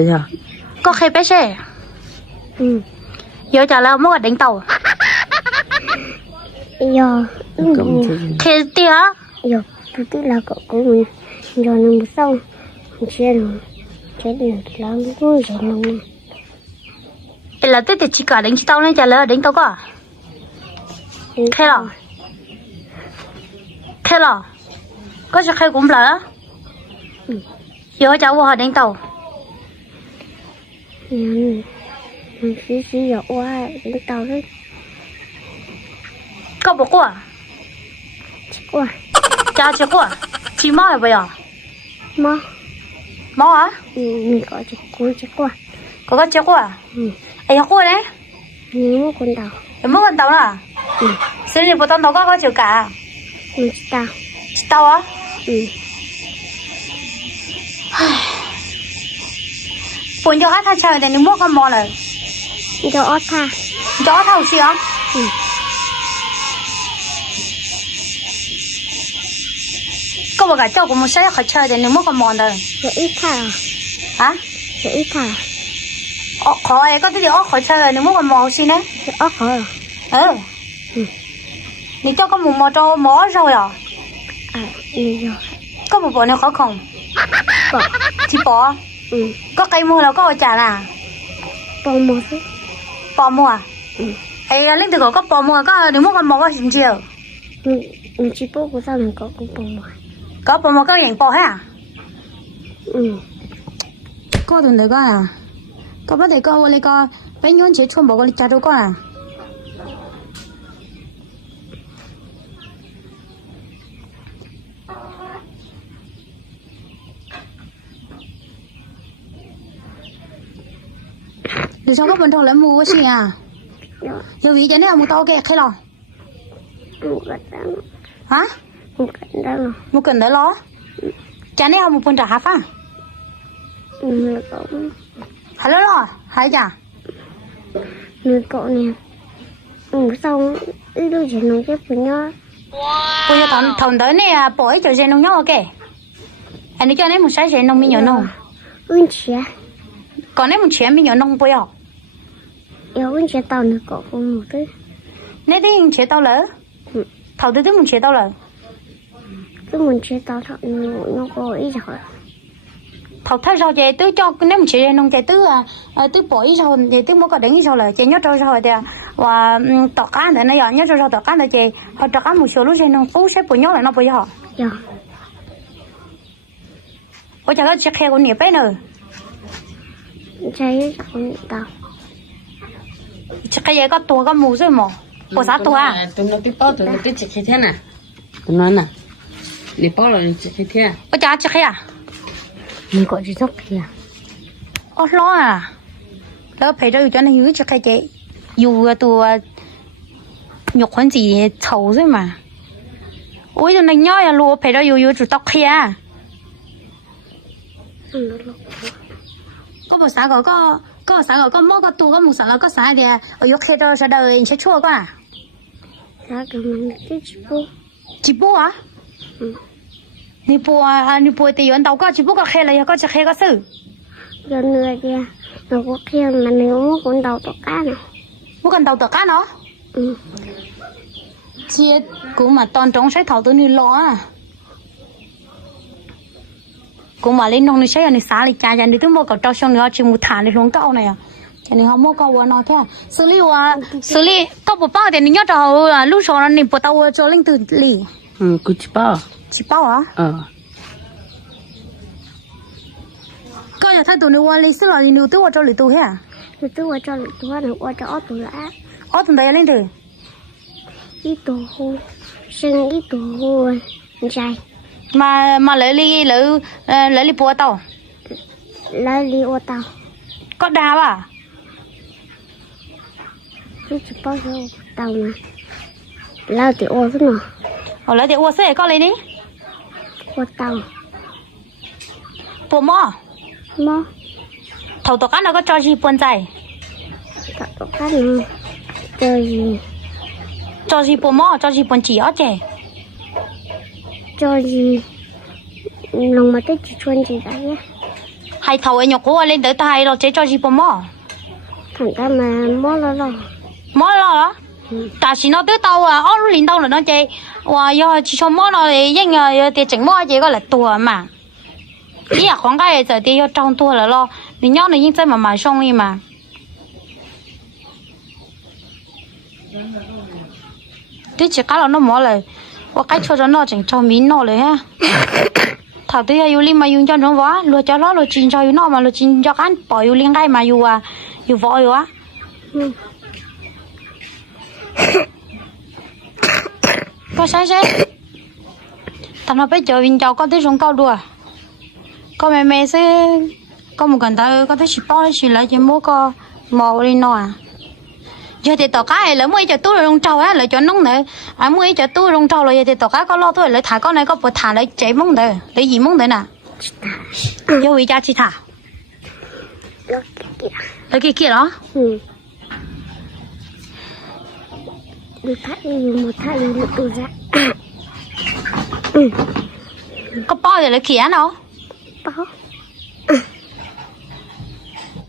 bây giờ có khi bé xe giờ trả lời mua đánh tàu giờ thì tía giờ tôi tức là cậu của mình rồi nằm xong xe rồi chết được lắm cũng rồi nằm là tôi chỉ cả đánh tàu nên trả lời đánh tàu có thế là có sẽ khai cũng là giờ cháu vào đánh tàu xí giờ qua đánh tàu đấy có bộ qua qua cha chưa qua chỉ mò vậy à mò á mình có chỉ qua có chưa qua ai học qua đấy mua con tàu em mua con tàu à xin đi bộ tàu có chiều cả tàu á bốn cho hát thay trời để mua con mò này cho thầu xí á có một cái chỗ của một xe khỏi chơi để mua con mò này để ít thà hả để ít thà khỏi có cái gì khỏi chơi để mua con mò xí đấy khỏi你叫个木毛找毛肉呀？有。có một bộ này khó không? Chỉ bỏ. Có cây mua là có trả à? Bỏ mua chứ. Bỏ mua à? Ê, lên từ có bỏ mua có đừng mua con mò có gì chưa? Chỉ bỏ của sao mình có bỏ mua. Có bỏ mua có dạng bỏ hả? Có đừng để con à? Có bắt để con lấy con bé nhon chế chuông bỏ con trả đâu con à? để cho các bạn thằng lấy mua gì à? Giờ vì cái này mua tao kẹt hay là? Hả? Mua cần đấy lo? Cái này mua phần trả hả phá? Hả lo? Hay chả? Người cậu nè. Xong ít đôi chỉ nói cái phần nhau. Bây giờ thằng tới này bỏ ít cho xe nông nhau ok? Anh đi cho nên một sai xe nông mi nhỏ nông. Chia. Còn nếu một chuyện mi nhỏ nông bây giờ? Yêu chia tao nữa cậu cũng một thứ. Nếu đi chia tao lỡ? Thầu tới một chia tao lỡ? Cứ muốn chia tao thọ nó có ý rồi. Thầu thay sao vậy? Tôi cho nếu một chia nông chạy tôi bỏ ý rồi thì tôi mới có đánh ý rồi là chạy nhớ cho rồi thì và tọt cá để nó giờ nhớ cho tọt cá để chạy họ tọt cá một số lúc chạy nông cú sẽ bỏ nhớ lại nó bây giờ. Dạ. Ôi trời ơi, chắc khe con nhỉ bé nữa. Cháy con tao. Chắc cái gì có tua có mù rồi mà. Ủa sao tua à? Tụi nó biết bao tụi nó biết chắc thế nè. Tụi nó nè. Đi bao rồi chắc thế. Ôi trời chắc khe à? Mình gọi chị dốc kìa. Ôi lo à? Lỡ phải rồi cho nó hiểu chắc khe chị. Dù tụi nhục hơn gì xấu rồi mà. Ôi giờ này nhoi à lùa phải rồi dù tụi tóc khe à? Có một sáng có sáng có mò có tu có một sáng là có sáng thì ở chỗ kia đó sẽ đời sẽ chua quá à? Dạ cái mình cái chỉ bố à? Ni bố thì yon đâu có chỉ bố có khe là có chỉ khe có sự. Giờ người kia nó có khe mà nếu muốn con đầu tóc cá nào. Muốn con đầu tóc cá nó? Chết cũng mà toàn trống sẽ thầu tôi ni lo à. Cũng mà lên nông nó sẽ là xả đi cha đi tới mua cậu trâu xong nữa chỉ một thả đi xuống cậu này à, cho nên họ mua cậu vào nó thế à, xử lý cậu bỏ bao thì nhớ trâu lúc sau nó bỏ tàu cho lên từ lì. Cứ chỉ bao à? Cậu nhà thay tụi nó qua lấy xử lý nữa tôi vào cho lì tụi hả? Tôi vào cho lì tụi nó qua cho ót tụi lá. Ót tụi đấy lên từ. Ít tụi hôi, sinh ít tụi hôi, trai. Mà lấy li bùa tàu. Lấy li ô tàu. Có đá à? Tôi chỉ bao giờ tàu mà. Lấy thì ô thế nào? Lấy thì ô sẽ có lên đi. Ô tàu. Bùa mò. Mò. Thầu tổ cá nó có cho gì buồn dài? Tổ cá nó cho gì? Cho gì bùa mò, cho gì buồn chỉ ó chè. Cho gì lòng mà tích chỉ chuồn gì đấy hay thầu ấy nhọc cố lên tới thay rồi chế cho gì bỏ mỏ thằng ta mà mó lo mỏ lo đó ta chỉ nó tới tàu à ó liền tàu là nó chơi và do chỉ cho mỏ nó thì dân thì chỉnh mỏ chỉ có là tua mà ý là khoảng cái giờ thì trong tua là lo mình nhớ nó những cái mà xong đi mà thế chỉ cái là nó mỏ lại và cái cho nó chỉnh cho mình nóเลยha thằng tôi yêu liên mà dùng cho nó quá luôn cho nó luôn chín cho nó mà luôn chín cho cái bỏ yêu liên cái mà yêu à yêu vợ yêu á có sai sai thằng nó bây giờ mình cháu có thấy sống cao đùa có mẹ sẽ có một gần ta có thấy chỉ bao chỉ lại chỉ mua có màu đi nó à giờ thì tao cái là mới cho tôi rong trâu á lại cho nóng nữa mới cho tôi rong trâu rồi giờ thì tao cái có lo tôi lại thả con này có bớt thả lại chạy mông đấy để gì mông đấy nè giờ vì cha chỉ thả cái kia đó được thắt một thắt được từ ra có bao giờ lại kia nào bao